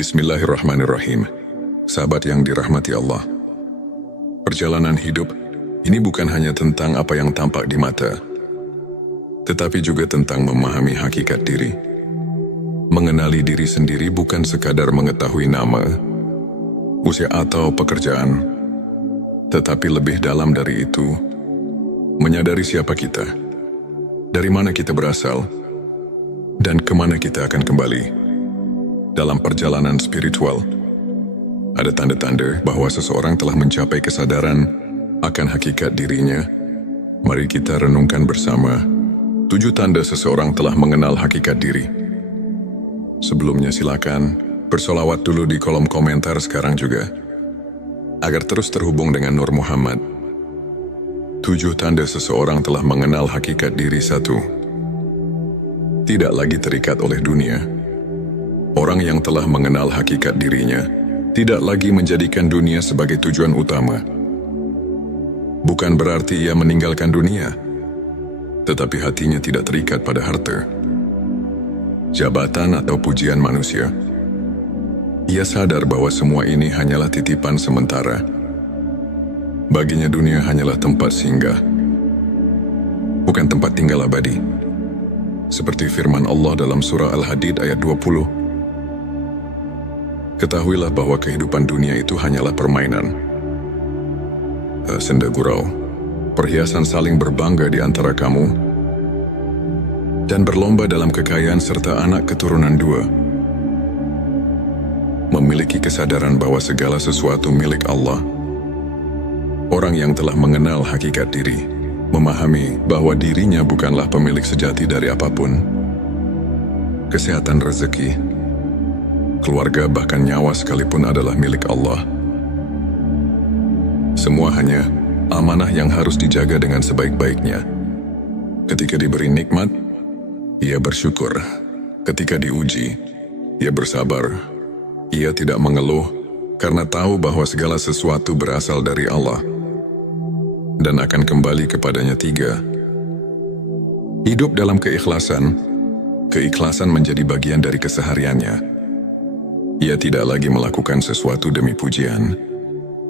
Bismillahirrahmanirrahim. Sahabat yang dirahmati Allah. Perjalanan hidup ini bukan hanya tentang apa yang tampak di mata, tetapi juga tentang memahami hakikat diri. Mengenali diri sendiri bukan sekadar mengetahui nama, usia atau pekerjaan, tetapi lebih dalam dari itu, menyadari siapa kita, dari mana kita berasal, dan kemana kita akan kembali. Dalam perjalanan spiritual, ada tanda-tanda bahwa seseorang telah mencapai kesadaran akan hakikat dirinya. Mari kita renungkan bersama 7 tanda seseorang telah mengenal hakikat diri. Sebelumnya silakan bersolawat dulu di kolom komentar sekarang juga, agar terus terhubung dengan Nur Muhammad. 7 tanda seseorang telah mengenal hakikat diri. 1. Tidak lagi terikat oleh dunia. Orang yang telah mengenal hakikat dirinya tidak lagi menjadikan dunia sebagai tujuan utama. Bukan berarti ia meninggalkan dunia, tetapi hatinya tidak terikat pada harta, jabatan atau pujian manusia. Ia sadar bahwa semua ini hanyalah titipan sementara. Baginya dunia hanyalah tempat singgah, bukan tempat tinggal abadi. Seperti firman Allah dalam surah Al-Hadid ayat 20. Ketahuilah bahwa kehidupan dunia itu hanyalah permainan, senda gurau, perhiasan saling berbangga di antara kamu, dan berlomba dalam kekayaan serta anak keturunan 2. Memiliki kesadaran bahwa segala sesuatu milik Allah. Orang yang telah mengenal hakikat diri, memahami bahwa dirinya bukanlah pemilik sejati dari apapun. Kesehatan, rezeki, keluarga, bahkan nyawa sekalipun adalah milik Allah. Semua hanya amanah yang harus dijaga dengan sebaik-baiknya. Ketika diberi nikmat, ia bersyukur. Ketika diuji, ia bersabar. Ia tidak mengeluh karena tahu bahwa segala sesuatu berasal dari Allah dan akan kembali kepadanya. 3. Hidup dalam keikhlasan. Keikhlasan menjadi bagian dari kesehariannya. Ia tidak lagi melakukan sesuatu demi pujian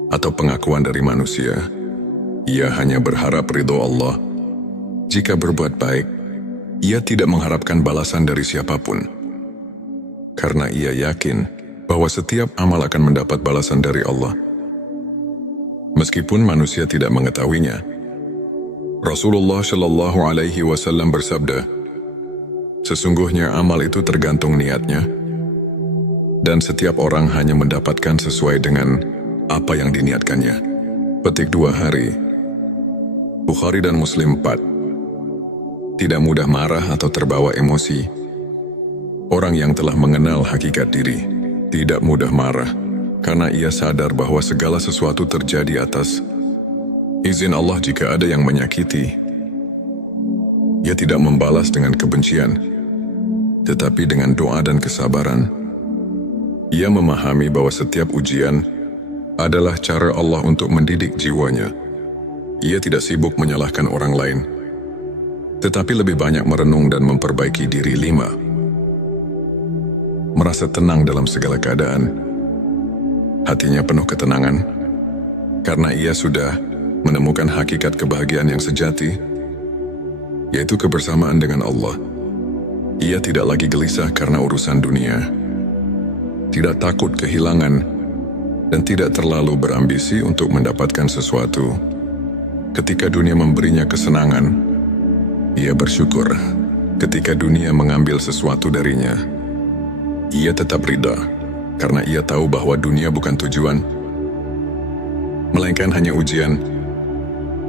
atau pengakuan dari manusia. Ia hanya berharap ridho Allah. Jika berbuat baik, ia tidak mengharapkan balasan dari siapapun. Karena ia yakin bahwa setiap amal akan mendapat balasan dari Allah, meskipun manusia tidak mengetahuinya. Rasulullah Shallallahu Alaihi Wasallam bersabda, sesungguhnya amal itu tergantung niatnya, dan setiap orang hanya mendapatkan sesuai dengan apa yang diniatkannya. Petik 2 hari. Bukhari dan Muslim 4. Tidak mudah marah atau terbawa emosi. Orang yang telah mengenal hakikat diri tidak mudah marah, karena ia sadar bahwa segala sesuatu terjadi atas izin Allah. Jika ada yang menyakiti, ia tidak membalas dengan kebencian, tetapi dengan doa dan kesabaran. Ia memahami bahwa setiap ujian adalah cara Allah untuk mendidik jiwanya. Ia tidak sibuk menyalahkan orang lain, tetapi lebih banyak merenung dan memperbaiki diri. 5. Merasa tenang dalam segala keadaan. Hatinya penuh ketenangan, karena ia sudah menemukan hakikat kebahagiaan yang sejati, yaitu kebersamaan dengan Allah. Ia tidak lagi gelisah karena urusan dunia, tidak takut kehilangan, dan tidak terlalu berambisi untuk mendapatkan sesuatu. Ketika dunia memberinya kesenangan, ia bersyukur. Ketika dunia mengambil sesuatu darinya, ia tetap ridha, karena ia tahu bahwa dunia bukan tujuan, melainkan hanya ujian.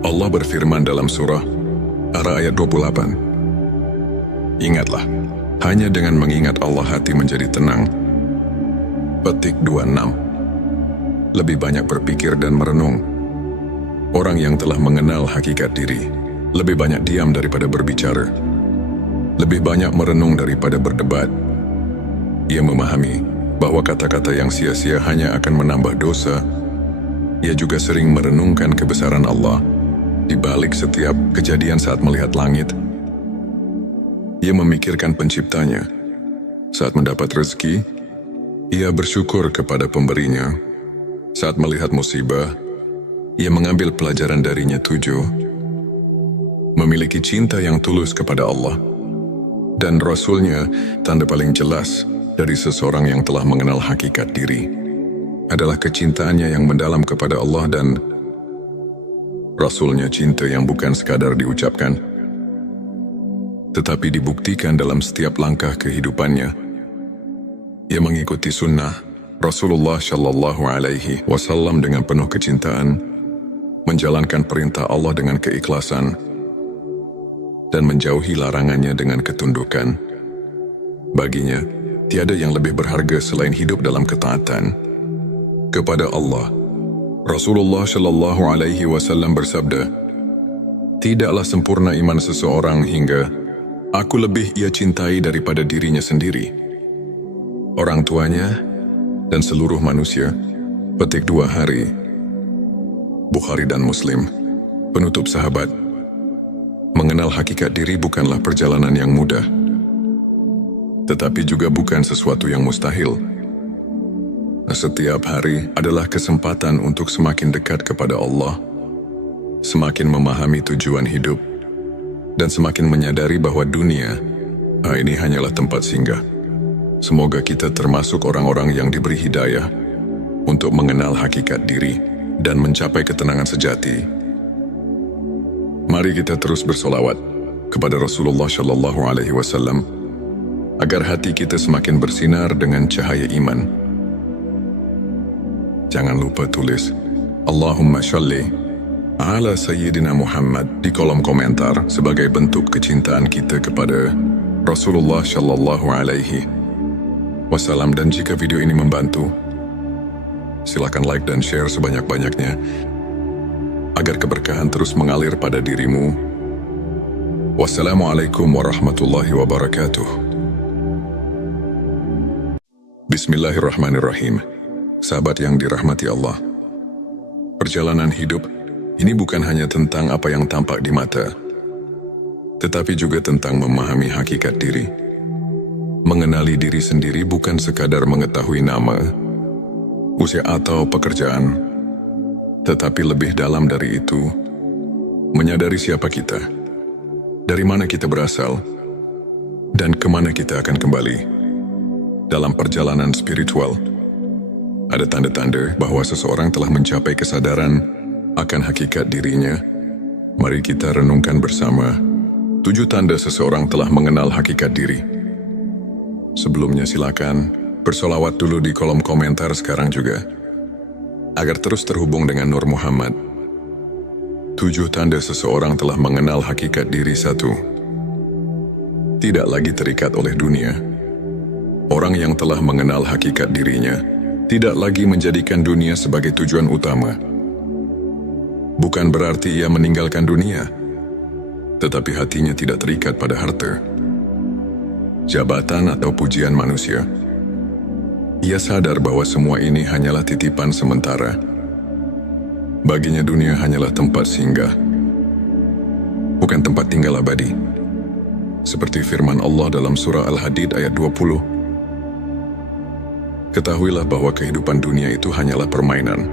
Allah berfirman dalam surah Ar-Ra'd ayat 28. Ingatlah, hanya dengan mengingat Allah hati menjadi tenang. Petik 26. Lebih banyak berpikir dan merenung. Orang yang telah mengenal hakikat diri lebih banyak diam daripada berbicara, lebih banyak merenung daripada berdebat. Ia memahami bahwa kata-kata yang sia-sia hanya akan menambah dosa. Ia juga sering merenungkan kebesaran Allah di balik setiap kejadian. Saat melihat langit, ia memikirkan penciptanya. Saat mendapat rezeki, Ia bersyukur kepada pemberinya. Saat melihat musibah, ia mengambil pelajaran darinya. 7. Memiliki cinta yang tulus kepada Allah dan Rasul-Nya. Tanda paling jelas dari seseorang yang telah mengenal hakikat diri adalah kecintaannya yang mendalam kepada Allah dan Rasul-Nya. Cinta yang bukan sekadar diucapkan, tetapi dibuktikan dalam setiap langkah kehidupannya. Ia mengikuti sunnah Rasulullah Shallallahu Alaihi Wasallam dengan penuh kecintaan, menjalankan perintah Allah dengan keikhlasan, dan menjauhi larangannya dengan ketundukan. Baginya, tiada yang lebih berharga selain hidup dalam ketaatan kepada Allah. Rasulullah Shallallahu Alaihi Wasallam bersabda, "Tidaklah sempurna iman seseorang hingga aku lebih ia cintai daripada dirinya sendiri, orang tuanya, dan seluruh manusia." Petik 2 hari. Bukhari dan Muslim. Penutup sahabat, mengenal hakikat diri bukanlah perjalanan yang mudah, tetapi juga bukan sesuatu yang mustahil. Setiap hari adalah kesempatan untuk semakin dekat kepada Allah, semakin memahami tujuan hidup, dan semakin menyadari bahwa dunia ini hanyalah tempat singgah. Semoga kita termasuk orang-orang yang diberi hidayah untuk mengenal hakikat diri dan mencapai ketenangan sejati. Mari kita terus bersolawat kepada Rasulullah Shallallahu Alaihi Wasallam agar hati kita semakin bersinar dengan cahaya iman. Jangan lupa tulis Allahumma sholli ala Sayyidina Muhammad di kolom komentar sebagai bentuk kecintaan kita kepada Rasulullah Shallallahu Alaihi Wasallam. Dan jika video ini membantu, silakan like dan share sebanyak-banyaknya agar keberkahan terus mengalir pada dirimu. Wassalamualaikum warahmatullahi wabarakatuh. Bismillahirrahmanirrahim. Sahabat yang dirahmati Allah, perjalanan hidup ini bukan hanya tentang apa yang tampak di mata, tetapi juga tentang memahami hakikat diri. Mengenali diri sendiri bukan sekadar mengetahui nama, usia atau pekerjaan, tetapi lebih dalam dari itu, menyadari siapa kita, dari mana kita berasal, dan kemana kita akan kembali. Dalam perjalanan spiritual, ada tanda-tanda bahwa seseorang telah mencapai kesadaran akan hakikat dirinya. Mari kita renungkan bersama 7 tanda seseorang telah mengenal hakikat diri. Sebelumnya silakan bersolawat dulu di kolom komentar sekarang juga, agar terus terhubung dengan Nur Muhammad. 7 tanda seseorang telah mengenal hakikat diri. 1. Tidak lagi terikat oleh dunia. Orang yang telah mengenal hakikat dirinya tidak lagi menjadikan dunia sebagai tujuan utama. Bukan berarti ia meninggalkan dunia, tetapi hatinya tidak terikat pada harta, jabatan atau pujian manusia. Ia sadar bahwa semua ini hanyalah titipan sementara. Baginya dunia hanyalah tempat singgah, bukan tempat tinggal abadi. Seperti firman Allah dalam surah Al-Hadid ayat 20. Ketahuilah bahwa kehidupan dunia itu hanyalah permainan,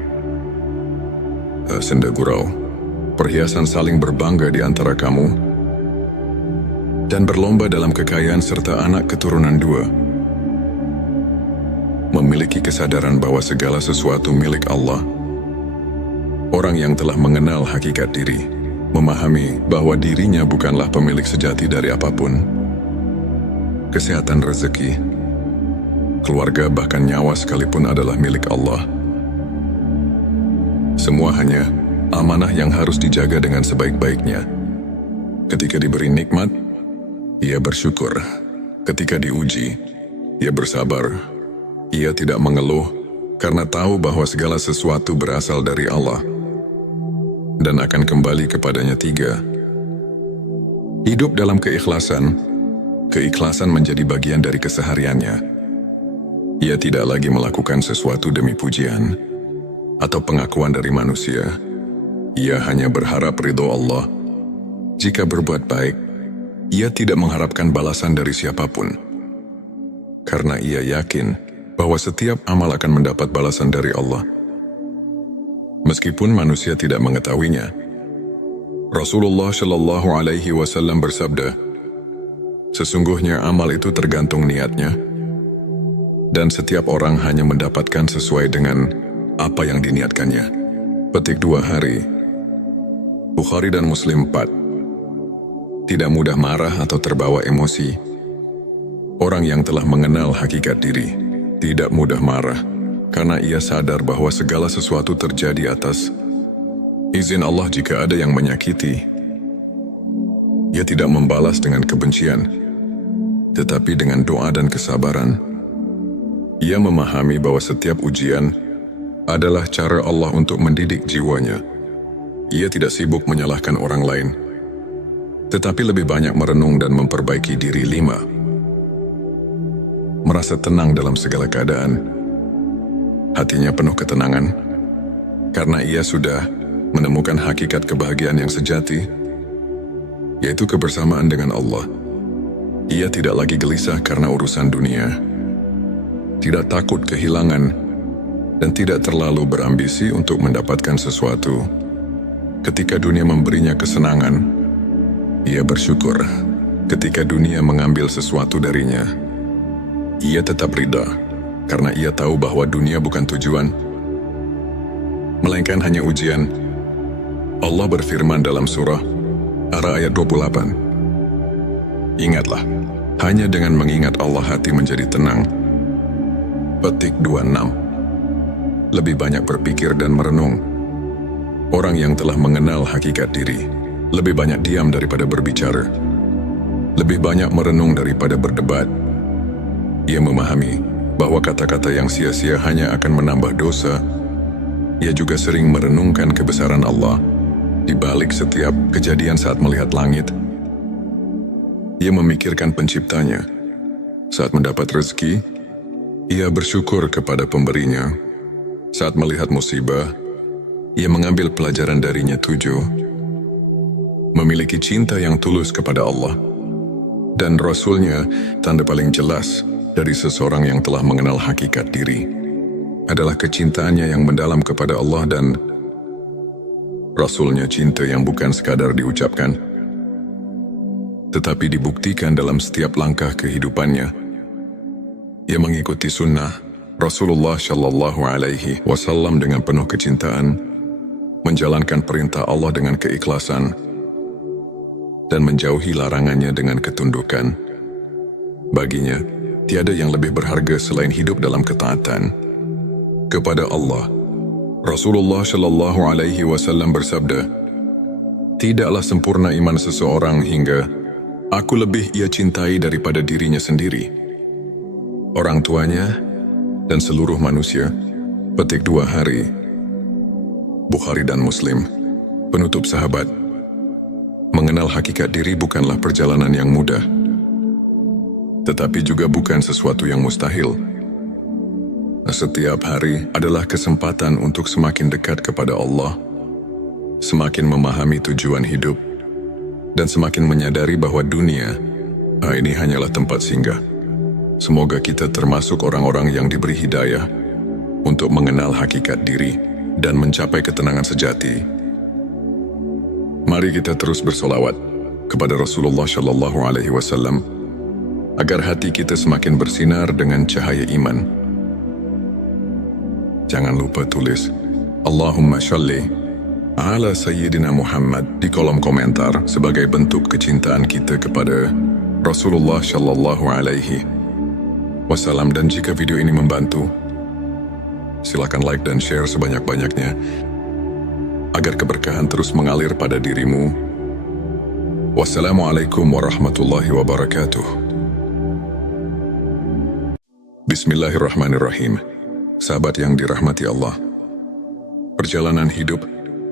senda gurau, perhiasan saling berbangga di antara kamu, dan berlomba dalam kekayaan serta anak keturunan 2. Memiliki kesadaran bahwa segala sesuatu milik Allah. Orang yang telah mengenal hakikat diri, memahami bahwa dirinya bukanlah pemilik sejati dari apapun. Kesehatan, rezeki, keluarga, bahkan nyawa sekalipun adalah milik Allah. Semua hanya amanah yang harus dijaga dengan sebaik-baiknya. Ketika diberi nikmat, ia bersyukur. Ketika diuji, ia bersabar. Ia tidak mengeluh karena tahu bahwa segala sesuatu berasal dari Allah dan akan kembali kepadanya. 3. Hidup dalam keikhlasan. Keikhlasan menjadi bagian dari kesehariannya. Ia tidak lagi melakukan sesuatu demi pujian atau pengakuan dari manusia. Ia hanya berharap ridho Allah. Jika berbuat baik, ia tidak mengharapkan balasan dari siapapun, karena ia yakin bahwa setiap amal akan mendapat balasan dari Allah. Meskipun manusia tidak mengetahuinya, Rasulullah Shallallahu Alaihi Wasallam bersabda, sesungguhnya amal itu tergantung niatnya, dan setiap orang hanya mendapatkan sesuai dengan apa yang diniatkannya. Petik 2 hari. Bukhari dan Muslim 4. Tidak mudah marah atau terbawa emosi. Orang yang telah mengenal hakikat diri tidak mudah marah, karena ia sadar bahwa segala sesuatu terjadi atas izin Allah. Jika ada yang menyakiti, ia tidak membalas dengan kebencian, tetapi dengan doa dan kesabaran. Ia memahami bahwa setiap ujian adalah cara Allah untuk mendidik jiwanya. Ia tidak sibuk menyalahkan orang lain, tetapi lebih banyak merenung dan memperbaiki diri. 5. Merasa tenang dalam segala keadaan. Hatinya penuh ketenangan, karena ia sudah menemukan hakikat kebahagiaan yang sejati, yaitu kebersamaan dengan Allah. Ia tidak lagi gelisah karena urusan dunia, tidak takut kehilangan, dan tidak terlalu berambisi untuk mendapatkan sesuatu. Ketika dunia memberinya kesenangan, ia bersyukur. Ketika dunia mengambil sesuatu darinya, ia tetap ridha, karena ia tahu bahwa dunia bukan tujuan, melainkan hanya ujian. Allah berfirman dalam surah Ar-Ra'd ayat 28. Ingatlah, hanya dengan mengingat Allah hati menjadi tenang. Petik 26. Lebih banyak berpikir dan merenung. Orang yang telah mengenal hakikat diri lebih banyak diam daripada berbicara, lebih banyak merenung daripada berdebat. Ia memahami bahwa kata-kata yang sia-sia hanya akan menambah dosa. Ia juga sering merenungkan kebesaran Allah di balik setiap kejadian. Saat melihat langit, ia memikirkan penciptanya. Saat mendapat rezeki, ia bersyukur kepada pemberinya. Saat melihat musibah, ia mengambil pelajaran darinya. 7. Memiliki cinta yang tulus kepada Allah dan Rasul-Nya. Tanda paling jelas dari seseorang yang telah mengenal hakikat diri adalah kecintaannya yang mendalam kepada Allah dan Rasul-Nya. Cinta yang bukan sekadar diucapkan, tetapi dibuktikan dalam setiap langkah kehidupannya. Ia mengikuti sunnah Rasulullah Shallallahu Alaihi Wasallam dengan penuh kecintaan, menjalankan perintah Allah dengan keikhlasan, dan menjauhi larangannya dengan ketundukan. Baginya, tiada yang lebih berharga selain hidup dalam ketaatan kepada Allah. Rasulullah Shallallahu Alaihi Wasallam bersabda, tidaklah sempurna iman seseorang hingga aku lebih ia cintai daripada dirinya sendiri, orang tuanya, dan seluruh manusia. Petik 2 hari. Bukhari dan Muslim. Penutup sahabat, mengenal hakikat diri bukanlah perjalanan yang mudah, tetapi juga bukan sesuatu yang mustahil. Setiap hari adalah kesempatan untuk semakin dekat kepada Allah, semakin memahami tujuan hidup, dan semakin menyadari bahwa dunia ini hanyalah tempat singgah. Semoga kita termasuk orang-orang yang diberi hidayah untuk mengenal hakikat diri dan mencapai ketenangan sejati. Mari kita terus bersolawat kepada Rasulullah Shallallahu Alaihi Wasallam agar hati kita semakin bersinar dengan cahaya iman. Jangan lupa tulis Allahumma sholli ala Sayyidina Muhammad di kolom komentar sebagai bentuk kecintaan kita kepada Rasulullah Shallallahu Alaihi Wasallam. Dan jika video ini membantu, silakan like dan share sebanyak-banyaknya agar keberkahan terus mengalir pada dirimu. Wassalamualaikum warahmatullahi wabarakatuh. Bismillahirrahmanirrahim. Sahabat yang dirahmati Allah, perjalanan hidup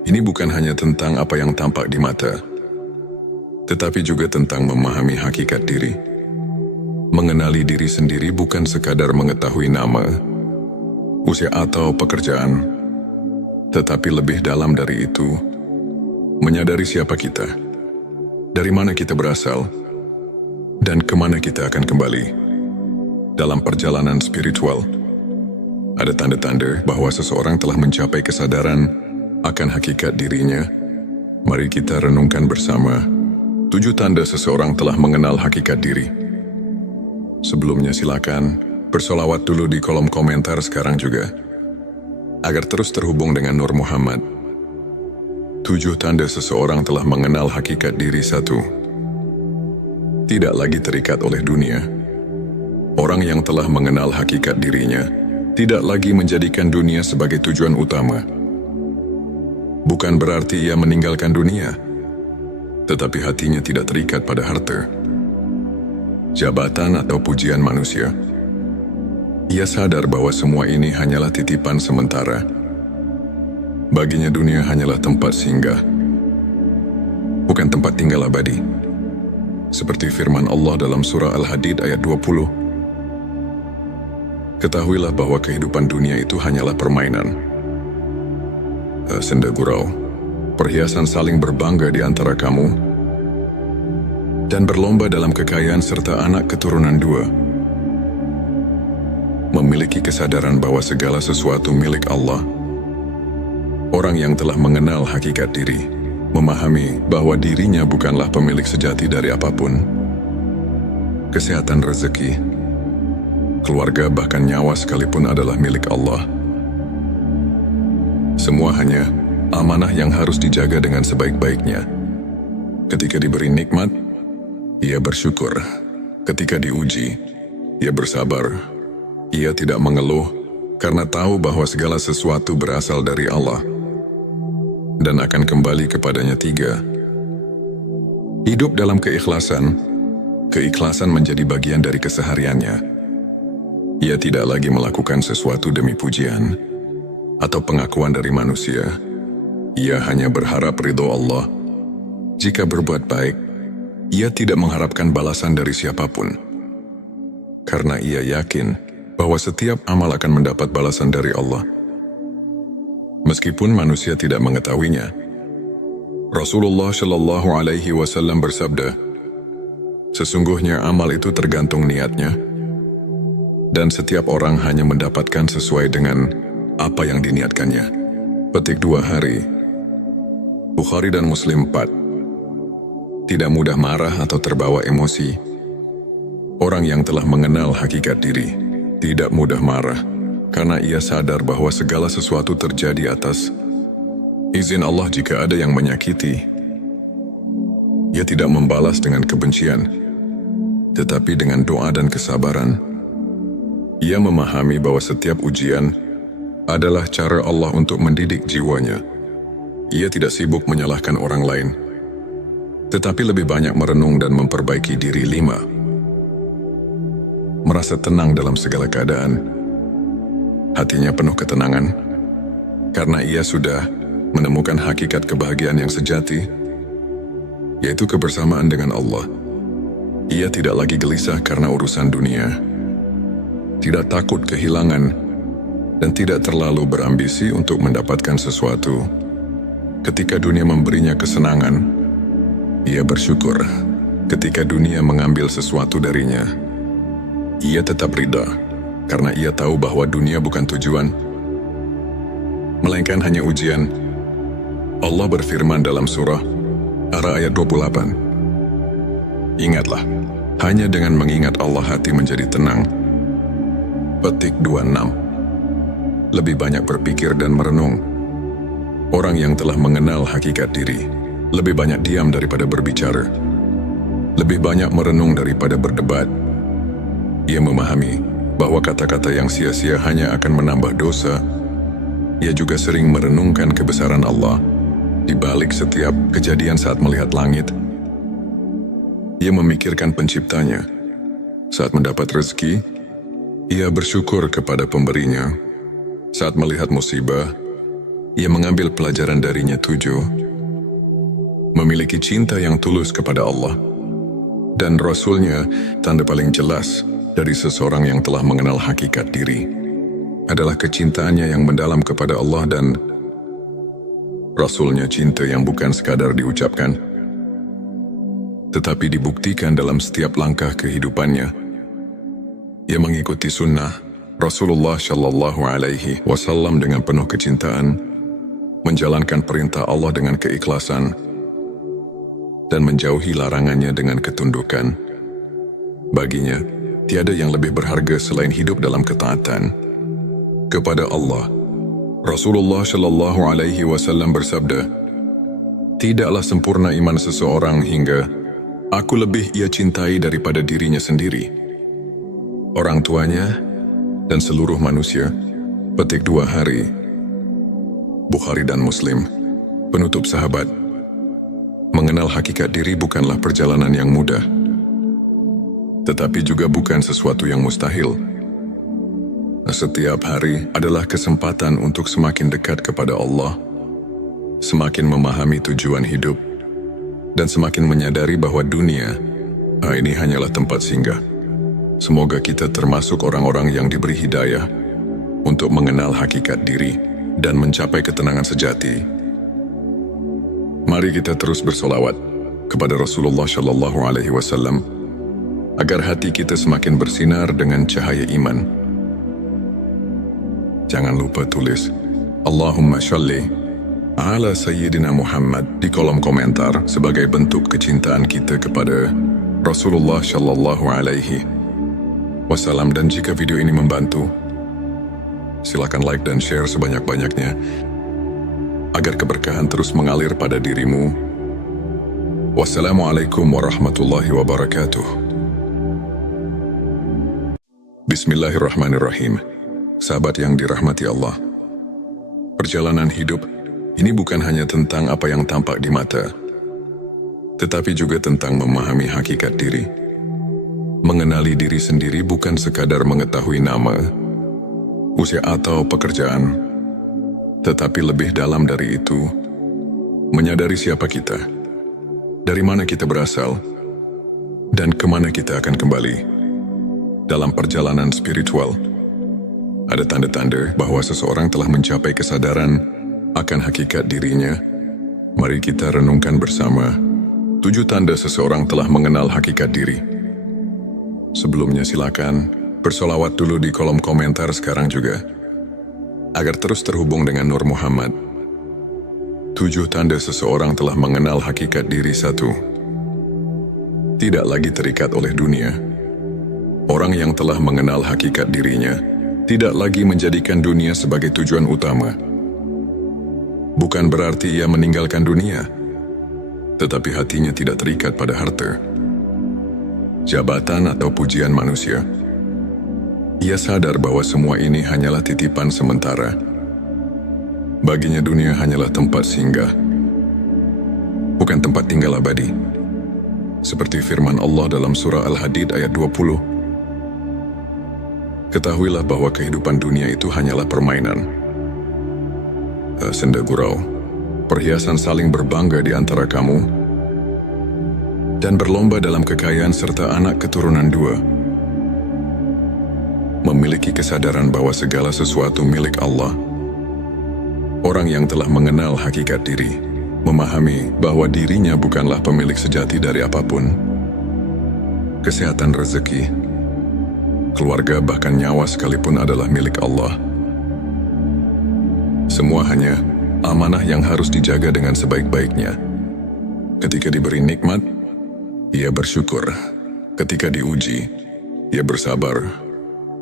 ini bukan hanya tentang apa yang tampak di mata, tetapi juga tentang memahami hakikat diri. Mengenali diri sendiri bukan sekadar mengetahui nama, usia atau pekerjaan, tetapi lebih dalam dari itu, menyadari siapa kita, dari mana kita berasal, dan kemana kita akan kembali. Dalam perjalanan spiritual, Ada tanda-tanda bahwa seseorang telah mencapai kesadaran akan hakikat dirinya. Mari kita renungkan bersama 7 tanda seseorang telah mengenal hakikat diri. Sebelumnya silakan bersolawat dulu di kolom komentar sekarang juga, agar terus terhubung dengan Nur Muhammad. 7 tanda seseorang telah mengenal hakikat diri. 1. Tidak lagi terikat oleh dunia. Orang yang telah mengenal hakikat dirinya tidak lagi menjadikan dunia sebagai tujuan utama. Bukan berarti ia meninggalkan dunia, tetapi hatinya tidak terikat pada harta, jabatan atau pujian manusia. Ia sadar bahwa semua ini hanyalah titipan sementara. Baginya dunia hanyalah tempat singgah, bukan tempat tinggal abadi. Seperti firman Allah dalam surah Al-Hadid ayat 20. Ketahuilah bahwa kehidupan dunia itu hanyalah permainan, senda gurau, perhiasan saling berbangga di antara kamu, dan berlomba dalam kekayaan serta anak keturunan 2. Memiliki kesadaran bahwa segala sesuatu milik Allah. Orang yang telah mengenal hakikat diri memahami bahwa dirinya bukanlah pemilik sejati dari apapun. Kesehatan, rezeki, keluarga, bahkan nyawa sekalipun adalah milik Allah. Semua hanya amanah yang harus dijaga dengan sebaik-baiknya. Ketika diberi nikmat, ia bersyukur. Ketika diuji, ia bersabar. Ia tidak mengeluh karena tahu bahwa segala sesuatu berasal dari Allah dan akan kembali kepadanya. 3. Hidup dalam keikhlasan. Keikhlasan menjadi bagian dari kesehariannya. Ia tidak lagi melakukan sesuatu demi pujian atau pengakuan dari manusia. Ia hanya berharap ridho Allah. Jika berbuat baik, ia tidak mengharapkan balasan dari siapapun, karena ia yakin bahwa setiap amal akan mendapat balasan dari Allah, meskipun manusia tidak mengetahuinya. Rasulullah Shallallahu Alaihi Wasallam bersabda, sesungguhnya amal itu tergantung niatnya, dan setiap orang hanya mendapatkan sesuai dengan apa yang diniatkannya. Petik 2 hari. Bukhari dan Muslim 4. Tidak mudah marah atau terbawa emosi. Orang yang telah mengenal hakikat diri tidak mudah marah, karena ia sadar bahwa segala sesuatu terjadi atas izin Allah. Jika ada yang menyakiti, ia tidak membalas dengan kebencian, tetapi dengan doa dan kesabaran. Ia memahami bahwa setiap ujian adalah cara Allah untuk mendidik jiwanya. Ia tidak sibuk menyalahkan orang lain, tetapi lebih banyak merenung dan memperbaiki diri. 5. Merasa tenang dalam segala keadaan. Hatinya penuh ketenangan, karena ia sudah menemukan hakikat kebahagiaan yang sejati, yaitu kebersamaan dengan Allah. Ia tidak lagi gelisah karena urusan dunia, tidak takut kehilangan, dan tidak terlalu berambisi untuk mendapatkan sesuatu. Ketika dunia memberinya kesenangan, ia bersyukur. Ketika dunia mengambil sesuatu darinya, ia tetap ridha, karena ia tahu bahwa dunia bukan tujuan, melainkan hanya ujian. Allah berfirman dalam surah Ar-Ra'd ayat 28. Ingatlah, hanya dengan mengingat Allah hati menjadi tenang. Petik 26. Lebih banyak berpikir dan merenung. Orang yang telah mengenal hakikat diri lebih banyak diam daripada berbicara, lebih banyak merenung daripada berdebat. Ia memahami bahwa kata-kata yang sia-sia hanya akan menambah dosa. Ia juga sering merenungkan kebesaran Allah di balik setiap kejadian. Saat melihat langit, ia memikirkan penciptanya. Saat mendapat rezeki, ia bersyukur kepada pemberinya. Saat melihat musibah, ia mengambil pelajaran darinya. 7. Memiliki cinta yang tulus kepada Allah dan Rasul-Nya. Tanda paling jelas dari seseorang yang telah mengenal hakikat diri adalah kecintaannya yang mendalam kepada Allah dan Rasul-Nya. Cinta yang bukan sekadar diucapkan, tetapi dibuktikan dalam setiap langkah kehidupannya. Ia mengikuti sunnah, Rasulullah Shallallahu Alaihi Wasallam dengan penuh kecintaan menjalankan perintah Allah dengan keikhlasan dan menjauhi larangannya dengan ketundukan. Baginya, tiada yang lebih berharga selain hidup dalam ketaatan kepada Allah. Rasulullah Shallallahu Alaihi Wasallam bersabda, "Tidaklah sempurna iman seseorang hingga aku lebih ia cintai daripada dirinya sendiri, orang tuanya, dan seluruh manusia." Petik 2 hari. Bukhari dan Muslim. Penutup sahabat, mengenal hakikat diri bukanlah perjalanan yang mudah, tetapi juga bukan sesuatu yang mustahil. Setiap hari adalah kesempatan untuk semakin dekat kepada Allah, semakin memahami tujuan hidup, dan semakin menyadari bahwa dunia ini hanyalah tempat singgah. Semoga kita termasuk orang-orang yang diberi hidayah untuk mengenal hakikat diri dan mencapai ketenangan sejati. Mari kita terus bersolawat kepada Rasulullah Shallallahu Alaihi Wasallam agar hati kita semakin bersinar dengan cahaya iman. Jangan lupa tulis Allahumma sholli ala Sayyidina Muhammad di kolom komentar sebagai bentuk kecintaan kita kepada Rasulullah Shallallahu Alaihi Wasallam. Dan jika video ini membantu, silakan like dan share sebanyak-banyaknya agar keberkahan terus mengalir pada dirimu. Wassalamualaikum warahmatullahi wabarakatuh. Bismillahirrahmanirrahim. Sahabat yang dirahmati Allah, perjalanan hidup ini bukan hanya tentang apa yang tampak di mata, tetapi juga tentang memahami hakikat diri. Mengenali diri sendiri bukan sekadar mengetahui nama, usia atau pekerjaan, tetapi lebih dalam dari itu, menyadari siapa kita, dari mana kita berasal, dan kemana kita akan kembali. Dalam perjalanan spiritual, ada tanda-tanda bahwa seseorang telah mencapai kesadaran akan hakikat dirinya. Mari kita renungkan bersama 7 tanda seseorang telah mengenal hakikat diri. Sebelumnya silakan bersolawat dulu di kolom komentar sekarang juga, agar terus terhubung dengan Nur Muhammad. 7 tanda seseorang telah mengenal hakikat diri. 1. Tidak lagi terikat oleh dunia. Orang yang telah mengenal hakikat dirinya tidak lagi menjadikan dunia sebagai tujuan utama. Bukan berarti ia meninggalkan dunia, tetapi hatinya tidak terikat pada harta, jabatan atau pujian manusia. Ia sadar bahwa semua ini hanyalah titipan sementara. Baginya dunia hanyalah tempat singgah, bukan tempat tinggal abadi. Seperti firman Allah dalam surah Al-Hadid ayat 20. Ketahuilah bahwa kehidupan dunia itu hanyalah permainan, senda gurau, perhiasan saling berbangga di antara kamu, dan berlomba dalam kekayaan serta anak keturunan 2. Memiliki kesadaran bahwa segala sesuatu milik Allah. Orang yang telah mengenal hakikat diri, memahami bahwa dirinya bukanlah pemilik sejati dari apapun. Kesehatan, rezeki, keluarga, bahkan nyawa sekalipun adalah milik Allah. Semua hanya amanah yang harus dijaga dengan sebaik-baiknya. Ketika diberi nikmat, ia bersyukur. Ketika diuji, ia bersabar.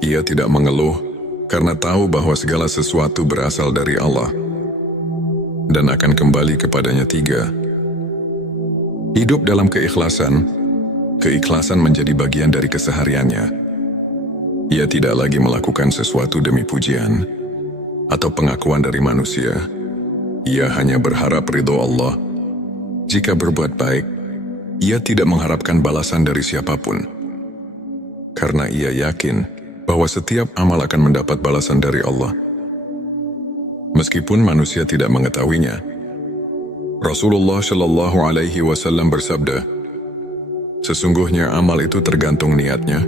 Ia tidak mengeluh karena tahu bahwa segala sesuatu berasal dari Allah dan akan kembali kepadanya. 3. Hidup dalam keikhlasan. Keikhlasan menjadi bagian dari kesehariannya. Ia tidak lagi melakukan sesuatu demi pujian atau pengakuan dari manusia. Ia hanya berharap ridho Allah. Jika berbuat baik, ia tidak mengharapkan balasan dari siapapun, karena ia yakin bahwa setiap amal akan mendapat balasan dari Allah, meskipun manusia tidak mengetahuinya. Rasulullah Shallallahu Alaihi Wasallam bersabda, "Sesungguhnya amal itu tergantung niatnya,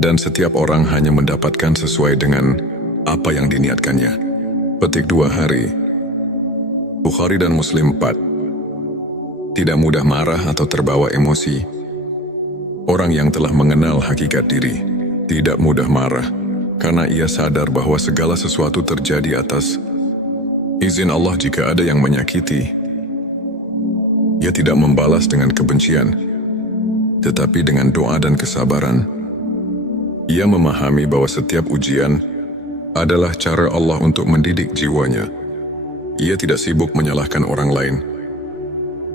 dan setiap orang hanya mendapatkan sesuai dengan apa yang diniatkannya." Petik 2 hari. Bukhari dan Muslim. 4. Tidak mudah marah atau terbawa emosi. Orang yang telah mengenal hakikat diri tidak mudah marah, karena ia sadar bahwa segala sesuatu terjadi atas izin Allah. Jika ada yang menyakiti, ia tidak membalas dengan kebencian, tetapi dengan doa dan kesabaran. Ia memahami bahwa setiap ujian adalah cara Allah untuk mendidik jiwanya. Ia tidak sibuk menyalahkan orang lain,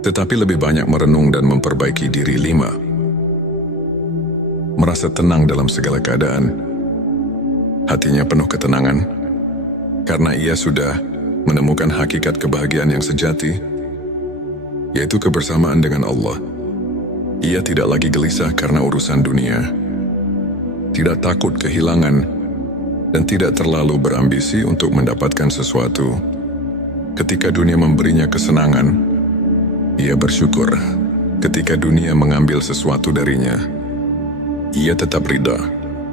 tetapi lebih banyak merenung dan memperbaiki diri. 5. Merasa tenang dalam segala keadaan. Hatinya penuh ketenangan, karena ia sudah menemukan hakikat kebahagiaan yang sejati, yaitu kebersamaan dengan Allah. Ia tidak lagi gelisah karena urusan dunia, tidak takut kehilangan, dan tidak terlalu berambisi untuk mendapatkan sesuatu. Ketika dunia memberinya kesenangan, ia bersyukur. Ketika dunia mengambil sesuatu darinya, ia tetap ridha,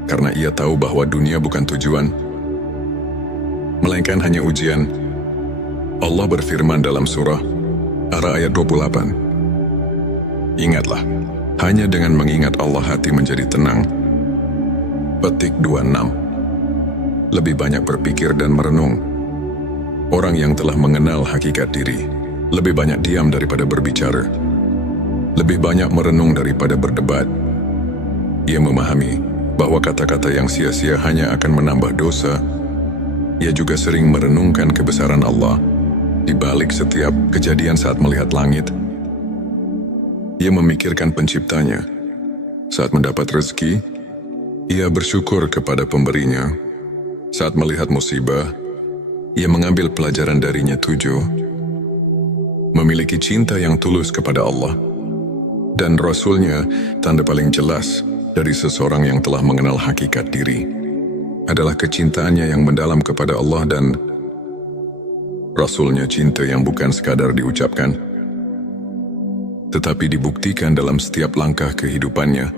karena ia tahu bahwa dunia bukan tujuan, melainkan hanya ujian. Allah berfirman dalam surah Ar-Ra'd ayat 28. Ingatlah, hanya dengan mengingat Allah hati menjadi tenang. Petik 26. Lebih banyak berpikir dan merenung. Orang yang telah mengenal hakikat diri lebih banyak diam daripada berbicara, lebih banyak merenung daripada berdebat. Ia memahami bahwa kata-kata yang sia-sia hanya akan menambah dosa. Ia juga sering merenungkan kebesaran Allah di balik setiap kejadian. Saat melihat langit, ia memikirkan penciptanya. Saat mendapat rezeki, ia bersyukur kepada pemberinya. Saat melihat musibah, ia mengambil pelajaran darinya. 7. Memiliki cinta yang tulus kepada Allah dan Rasul-Nya. Tanda paling jelas dari seseorang yang telah mengenal hakikat diri adalah kecintaannya yang mendalam kepada Allah dan Rasul-Nya. Cinta yang bukan sekadar diucapkan, tetapi dibuktikan dalam setiap langkah kehidupannya.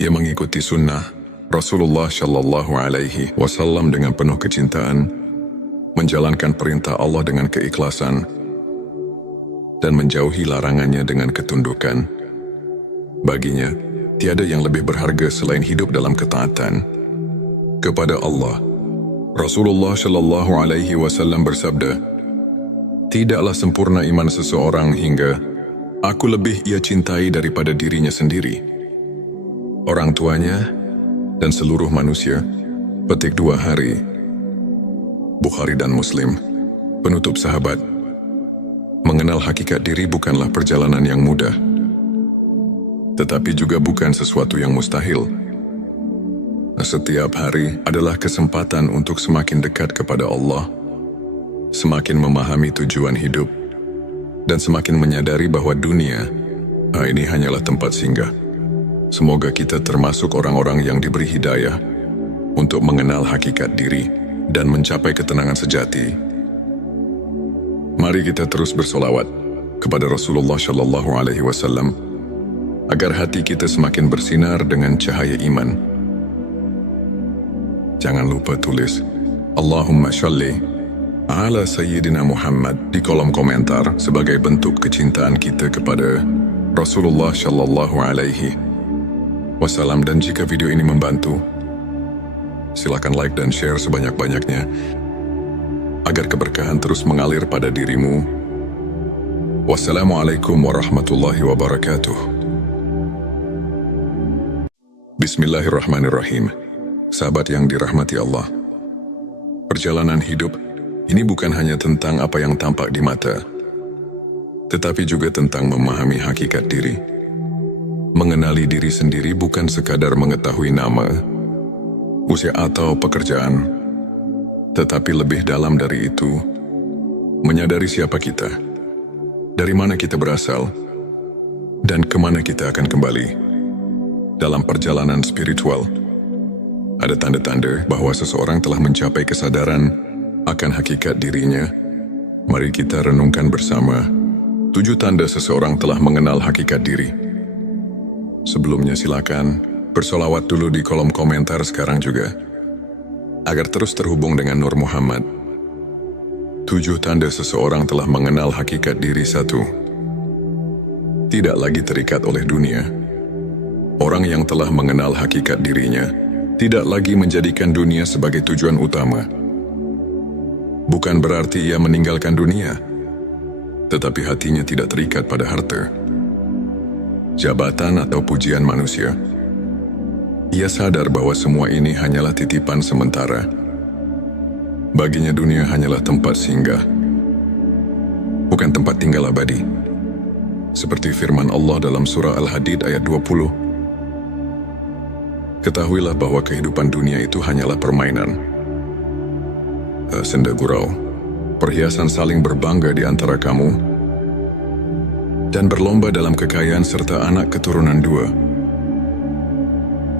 Ia mengikuti sunnah Rasulullah Shallallahu Alaihi Wasallam dengan penuh kecintaan, menjalankan perintah Allah dengan keikhlasan, dan menjauhi larangannya dengan ketundukan. Baginya, tiada yang lebih berharga selain hidup dalam ketaatan kepada Allah. Rasulullah Shallallahu Alaihi Wasallam bersabda, "Tidaklah sempurna iman seseorang hingga aku lebih ia cintai daripada dirinya sendiri, orang tuanya, dan seluruh manusia." Petik 2 hari. Bukhari dan Muslim. Penutup sahabat, mengenal hakikat diri bukanlah perjalanan yang mudah, tetapi juga bukan sesuatu yang mustahil. Setiap hari adalah kesempatan untuk semakin dekat kepada Allah, semakin memahami tujuan hidup, dan semakin menyadari bahwa dunia ini hanyalah tempat singgah. Semoga kita termasuk orang-orang yang diberi hidayah untuk mengenal hakikat diri dan mencapai ketenangan sejati. Mari kita terus bersolawat kepada Rasulullah Shallallahu Alaihi Wasallam agar hati kita semakin bersinar dengan cahaya iman. Jangan lupa tulis Allahumma sholli ala Sayyidina Muhammad di kolom komentar sebagai bentuk kecintaan kita kepada Rasulullah Shallallahu Alaihi Wasallam. Dan jika video ini membantu, silakan like dan share sebanyak-banyaknya agar keberkahan terus mengalir pada dirimu. Wassalamualaikum warahmatullahi wabarakatuh. Bismillahirrahmanirrahim. Sahabat yang dirahmati Allah, perjalanan hidup ini bukan hanya tentang apa yang tampak di mata, tetapi juga tentang memahami hakikat diri. Mengenali diri sendiri bukan sekadar mengetahui nama, usia atau pekerjaan, tetapi lebih dalam dari itu, menyadari siapa kita, dari mana kita berasal, dan kemana kita akan kembali. Dalam perjalanan spiritual, ada tanda-tanda bahwa seseorang telah mencapai kesadaran akan hakikat dirinya. Mari kita renungkan bersama 7 tanda seseorang telah mengenal hakikat diri. Sebelumnya silakan bersolawat dulu di kolom komentar sekarang juga, agar terus terhubung dengan Nur Muhammad. 7 tanda seseorang telah mengenal hakikat diri. 1. Tidak lagi terikat oleh dunia. Orang yang telah mengenal hakikat dirinya tidak lagi menjadikan dunia sebagai tujuan utama. Bukan berarti ia meninggalkan dunia, tetapi hatinya tidak terikat pada harta, jabatan atau pujian manusia. Ia sadar bahwa semua ini hanyalah titipan sementara. Baginya dunia hanyalah tempat singgah, bukan tempat tinggal abadi. Seperti firman Allah dalam surah Al-Hadid ayat 20. Ketahuilah bahwa kehidupan dunia itu hanyalah permainan, senda gurau, perhiasan saling berbangga di antara kamu, dan berlomba dalam kekayaan serta anak keturunan dua.